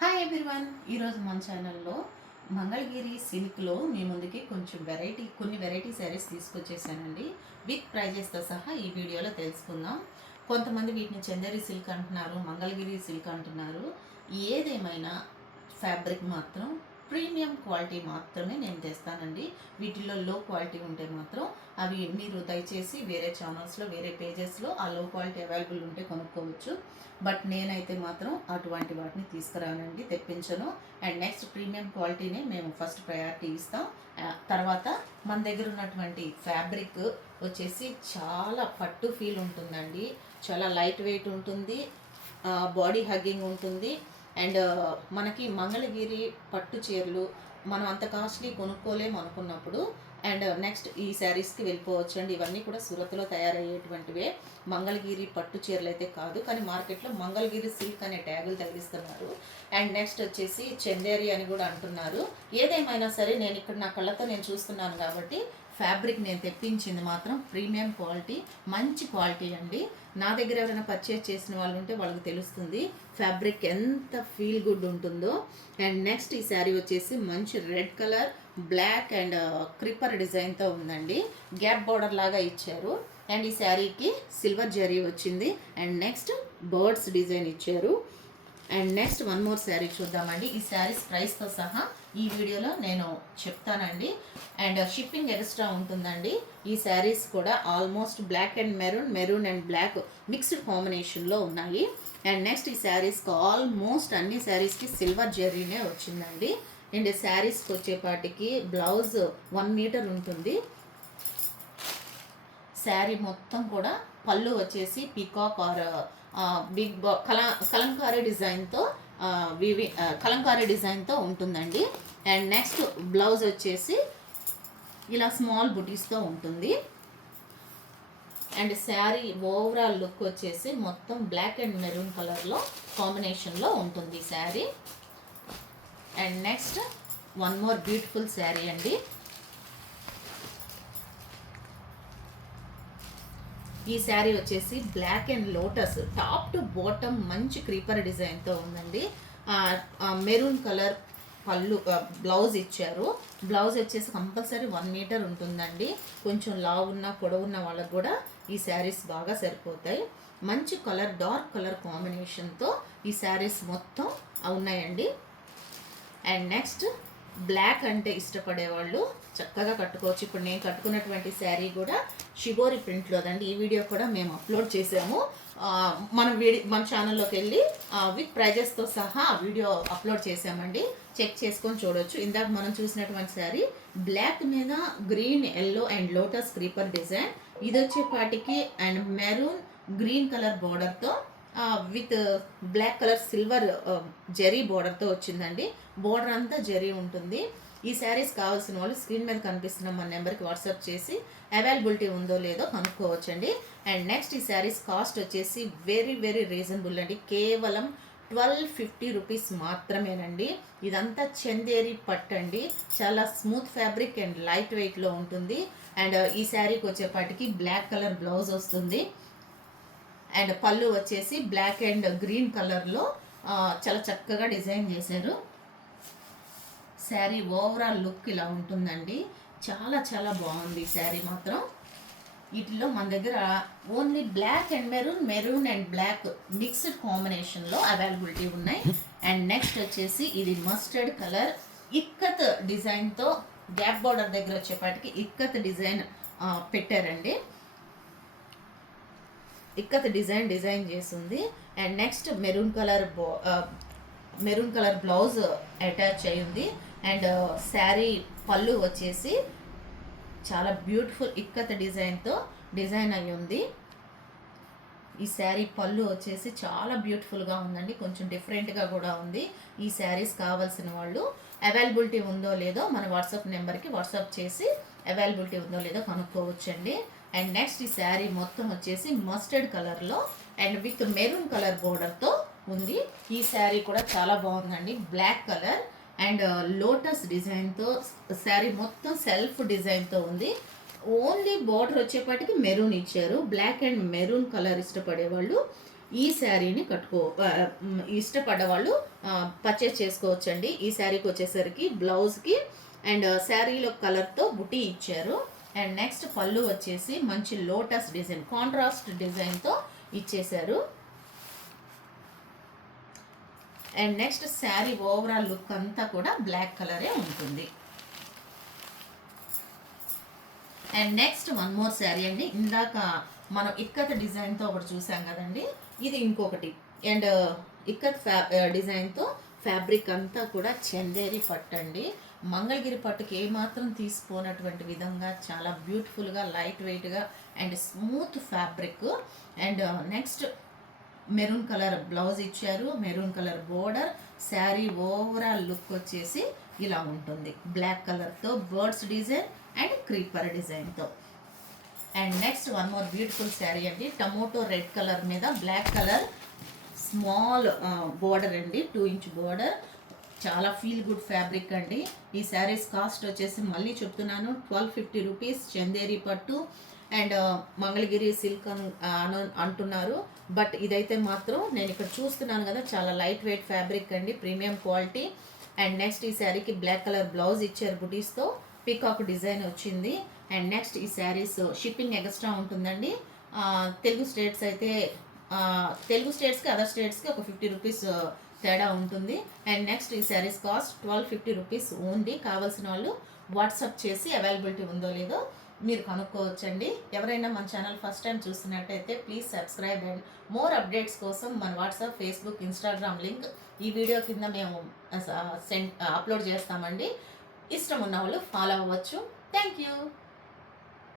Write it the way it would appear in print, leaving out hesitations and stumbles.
Hi everyone. ఈరోజు మన ఛానల్లో మంగళగిరి సిల్క్లో మీ ముందుకి కొంచెం కొన్ని వెరైటీ శారీస్ తీసుకొచ్చేసానండి. విత్ ప్రైజెస్తో సహా ఈ వీడియోలో తెలుసుకుందాం. కొంతమంది వీటిని చందేరి సిల్క్ అంటున్నారు, మంగళగిరి సిల్క్ అంటున్నారు. ఏదేమైనా ఫ్యాబ్రిక్ మాత్రం ప్రీమియం క్వాలిటీ మాత్రమే నేను తెస్తానండి. వీటిల్లో లో క్వాలిటీ ఉంటే మాత్రం అవి మీరు దయచేసి వేరే ఛానల్స్లో, వేరే పేజెస్లో ఆ లో క్వాలిటీ అవైలబుల్ ఉంటే కొనుక్కోవచ్చు. బట్ నేనైతే మాత్రం అటువంటి వాటిని తీసుకురానండి, తెప్పించను. అండ్ నెక్స్ట్ ప్రీమియం క్వాలిటీనే మేము ఫస్ట్ ప్రయారిటీ ఇస్తాం. తర్వాత మన దగ్గర ఉన్నటువంటి ఫ్యాబ్రిక్ వచ్చేసి చాలా పట్టు ఫీల్ ఉంటుందండి. చాలా లైట్ వెయిట్ ఉంటుంది, బాడీ హగ్గింగ్ ఉంటుంది. అండ్ మనకి మంగళగిరి పట్టు చీరలు మనం అంత కాస్ట్లీ కొనుక్కోలేము అనుకున్నప్పుడు అండ్ నెక్స్ట్ ఈ శారీస్కి వెళ్ళిపోవచ్చు అండి. ఇవన్నీ కూడా సూరత్లో తయారయ్యేటువంటివే. మంగళగిరి పట్టు చీరలు అయితే కాదు, కానీ మార్కెట్లో మంగళగిరి సిల్క్ అనే ట్యాగులు తగిలిస్తున్నారు. అండ్ నెక్స్ట్ వచ్చేసి చందేరి అని కూడా అంటున్నారు. ఏదేమైనా సరే నేను ఇక్కడ నా కళ్ళతో నేను చూస్తున్నాను కాబట్టి ఫ్యాబ్రిక్ నేను తెప్పించింది మాత్రం ప్రీమియం క్వాలిటీ, మంచి క్వాలిటీ అండి. నా దగ్గర ఎవరైనా పర్చేస్ చేసిన వాళ్ళు ఉంటే వాళ్ళకి తెలుస్తుంది ఫ్యాబ్రిక్ ఎంత ఫీల్ గుడ్ ఉంటుందో. అండ్ నెక్స్ట్ ఈ శారీ వచ్చేసి మంచి రెడ్ కలర్, బ్లాక్ అండ్ క్రిప్పర్ డిజైన్తో ఉందండి. గ్యాప్ బార్డర్ లాగా ఇచ్చారు. అండ్ ఈ శారీకి సిల్వర్ జరీ వచ్చింది. అండ్ నెక్స్ట్ బర్డ్స్ డిజైన్ ఇచ్చారు. And next one more sari చూద్దామండి. ఈ శారీస్ ప్రైస్తో సహా ఈ వీడియోలో నేను చెప్తానండి. అండ్ షిప్పింగ్ ఎక్స్ట్రా ఉంటుందండి. ఈ శారీస్ కూడా almost black and maroon and black mixed కాంబినేషన్లో ఉన్నాయి. అండ్ నెక్స్ట్ ఈ శారీస్కి ఆల్మోస్ట్ అన్ని శారీస్కి సిల్వర్ జెర్రీనే వచ్చిందండి. అండ్ శారీస్కి వచ్చేపాటికి బ్లౌజ్ 1 మీటర్ ఉంటుంది. శారీ మొత్తం కూడా పళ్ళు వచ్చేసి పీకాక్ ఆర్ బిగ్ కలంకారీ డిజైన్తో కలంకారీ డిజైన్తో ఉంటుందండి. అండ్ నెక్స్ట్ బ్లౌజ్ వచ్చేసి ఇలా స్మాల్ బుటీస్తో ఉంటుంది. అండ్ శారీ ఓవరాల్ లుక్ వచ్చేసి మొత్తం బ్లాక్ అండ్ మెరూన్ కలర్లో కాంబినేషన్లో ఉంటుంది sari. And next one more beautiful sari అండి. ఈ శారీ వచ్చేసి black and lotus top to bottom మంచి క్రీపర్ డిజైన్తో ఉందండి. మెరూన్ కలర్ పళ్ళు, బ్లౌజ్ ఇచ్చారు. బ్లౌజ్ వచ్చేసి కంపల్సరీ 1 మీటర్ ఉంటుందండి. కొంచెం లావున్న పొడవున్న వాళ్ళకు కూడా ఈ శారీస్ బాగా సరిపోతాయి. మంచి కలర్, డార్క్ కలర్ కాంబినేషన్తో ఈ శారీస్ మొత్తం ఉన్నాయండి. అండ్ నెక్స్ట్ బ్లాక్ అంటే ఇష్టపడే వాళ్ళు చక్కగా కట్టుకోవచ్చు. ఇప్పుడు నేను కట్టుకున్నటువంటి శారీ కూడా షిబోరి ప్రింట్లోదండి. ఈ వీడియో కూడా మేము అప్లోడ్ చేసాము. మన ఛానల్లోకి వెళ్ళి విత్ ప్రైజెస్తో సహా వీడియో అప్లోడ్ చేసామండి. చెక్ చేసుకొని చూడవచ్చు. ఇందాక మనం చూసినటువంటి శారీ బ్లాక్ మీద green, yellow and lotus creeper design. ఇది వచ్చేపాటికి అండ్ మెరూన్ గ్రీన్ కలర్ బార్డర్తో with black colour silver zari బోర్డర్తో వచ్చిందండి. బోర్డర్ అంతా జరీ ఉంటుంది. ఈ శారీస్ కావాల్సిన వాళ్ళు స్క్రీన్ మీద కనిపిస్తున్న మన నెంబర్కి వాట్సాప్ చేసి అవైలబిలిటీ ఉందో లేదో కనుక్కోవచ్చండి. అండ్ నెక్స్ట్ ఈ శారీస్ కాస్ట్ వచ్చేసి వెరీ వెరీ రీజనబుల్ అండి. కేవలం 1250 రూపీస్ మాత్రమేనండి. ఇదంతా చందేరి పట్టు అండి. చాలా స్మూత్ ఫ్యాబ్రిక్ అండ్ లైట్ వెయిట్లో ఉంటుంది. అండ్ ఈ శారీకి వచ్చేపాటికి బ్లాక్ కలర్ బ్లౌజ్ వస్తుంది. అండ్ పళ్ళు వచ్చేసి బ్లాక్ అండ్ గ్రీన్ కలర్లో చాలా చక్కగా డిజైన్ చేశారు. శారీ ఓవరాల్ లుక్ ఇలా ఉంటుందండి. చాలా చాలా బాగుంది శారీ మాత్రం. వీటిలో మన దగ్గర only black and maroon and black mixed కాంబినేషన్లో అవైలబిలిటీ ఉన్నాయి. అండ్ నెక్స్ట్ వచ్చేసి ఇది మస్టర్డ్ కలర్ ఇక్కత్ డిజైన్తో గ్యాప్ బార్డర్ దగ్గర వచ్చేపాటికి ఇక్కత్ డిజైన్ పెట్టారండి. ఇక్కత్ డిజైన్ చేస్తుంది. And next maroon colour blouse attach అయ్యింది. అండ్ శారీ పళ్ళు వచ్చేసి చాలా బ్యూటిఫుల్ ఇక్కత్ డిజైన్తో డిజైన్ అయ్యి ఉంది. ఈ శారీ పళ్ళు వచ్చేసి చాలా బ్యూటిఫుల్గా ఉందండి. కొంచెం డిఫరెంట్గా కూడా ఉంది. ఈ శారీస్ కావాల్సిన వాళ్ళు అవైలబిలిటీ ఉందో లేదో మన వాట్సాప్ నెంబర్కి వాట్సాప్ చేసి అవైలబిలిటీ ఉందో లేదో కనుక్కోవచ్చండి. అండ్ నెక్స్ట్ ఈ శారీ మొత్తం వచ్చేసి మస్టర్డ్ కలర్లో అండ్ విత్ మెరూన్ కలర్ బోర్డర్తో ఉంది. ఈ శారీ కూడా చాలా బాగుందండి. బ్లాక్ కలర్ అండ్ లోటస్ డిజైన్తో శారీ మొత్తం సెల్ఫ్ డిజైన్తో ఉంది. ఓన్లీ బోర్డర్ వచ్చేపాటికి మెరూన్ ఇచ్చారు. బ్లాక్ అండ్ మెరూన్ కలర్ ఇష్టపడే వాళ్ళు ఈ శారీని ఇష్టపడ్డ వాళ్ళు పర్చేస్ చేసుకోవచ్చండి. ఈ శారీకి వచ్చేసరికి బ్లౌజ్కి అండ్ శారీలో కలర్తో బుటీ ఇచ్చారు. అండ్ నెక్స్ట్ పళ్ళు వచ్చేసి మంచి లోటస్ డిజైన్ కాంట్రాస్ట్ డిజైన్తో ఇచ్చేశారు. And next sari overall look అంతా కూడా బ్లాక్ కలరే ఉంటుంది. And next one more sari అండి. ఇందాక మనం ఇక్కత్ డిజైన్తో ఒకటి చూసాం కదండి, ఇది ఇంకొకటి. అండ్ ఇక్కత్ డిజైన్తో ఫ్యాబ్రిక్ అంతా కూడా చందేరి పట్టు అండి. మంగళగిరి పట్టుకి ఏమాత్రం తీసుకోనటువంటి విధంగా చాలా బ్యూటిఫుల్గా లైట్ వెయిట్గా and smooth fabric. And next maroon colour blouse ఇచ్చారు, maroon colour border. Sari overall look వచ్చేసి ఇలా ఉంటుంది, బ్లాక్ కలర్తో బర్డ్స్ డిజైన్ అండ్ క్రీపర్ డిజైన్తో. And next one more beautiful sari అండి. టమోటో రెడ్ కలర్ మీద బ్లాక్ కలర్ స్మాల్ బోర్డర్ అండి, 2 ఇంచ్ బోర్డర్. చాలా ఫీల్ గుడ్ ఫ్యాబ్రిక్ అండి. ఈ శారీస్ కాస్ట్ వచ్చేసి మళ్ళీ చెప్తున్నాను 1250 రూపీస్. చందేరి పట్టు అండ్ మంగళగిరి సిల్క్ అంటున్నారు, బట్ ఇదైతే మాత్రం నేను ఇక్కడ చూస్తున్నాను కదా, చాలా లైట్ వెయిట్ ఫ్యాబ్రిక్ అండి, ప్రీమియం క్వాలిటీ. అండ్ నెక్స్ట్ ఈ శారీకి బ్లాక్ కలర్ బ్లౌజ్ ఇచ్చారు, బుటీస్తో పీకాక్ డిజైన్ వచ్చింది. అండ్ నెక్స్ట్ ఈ శారీస్ షిప్పింగ్ ఎక్స్ట్రా ఉంటుందండి. తెలుగు స్టేట్స్ అయితే తెలుగు స్టేట్స్కి అదర్ స్టేట్స్కి ఒక 50 రూపీస్ తేడా ఉంటుంది. అండ్ నెక్స్ట్ ఈ శారీస్ కాస్ట్ 1250 రూపీస్ ఓన్లీ. కావాల్సిన వాళ్ళు వాట్సాప్ చేసి అవైలబిలిటీ ఉందో లేదో మీరు కనుక్కోవచ్చండి. ఎవరైనా మన ఛానల్ ఫస్ట్ టైం చూస్తున్నట్టయితే please subscribe. And more updates కోసం మన వాట్సాప్, ఫేస్బుక్, ఇన్స్టాగ్రామ్ లింక్ ఈ వీడియో కింద మేము అప్లోడ్ చేస్తామండి. ఇష్టం ఉన్న వాళ్ళు ఫాలో అవ్వచ్చు. Thank you.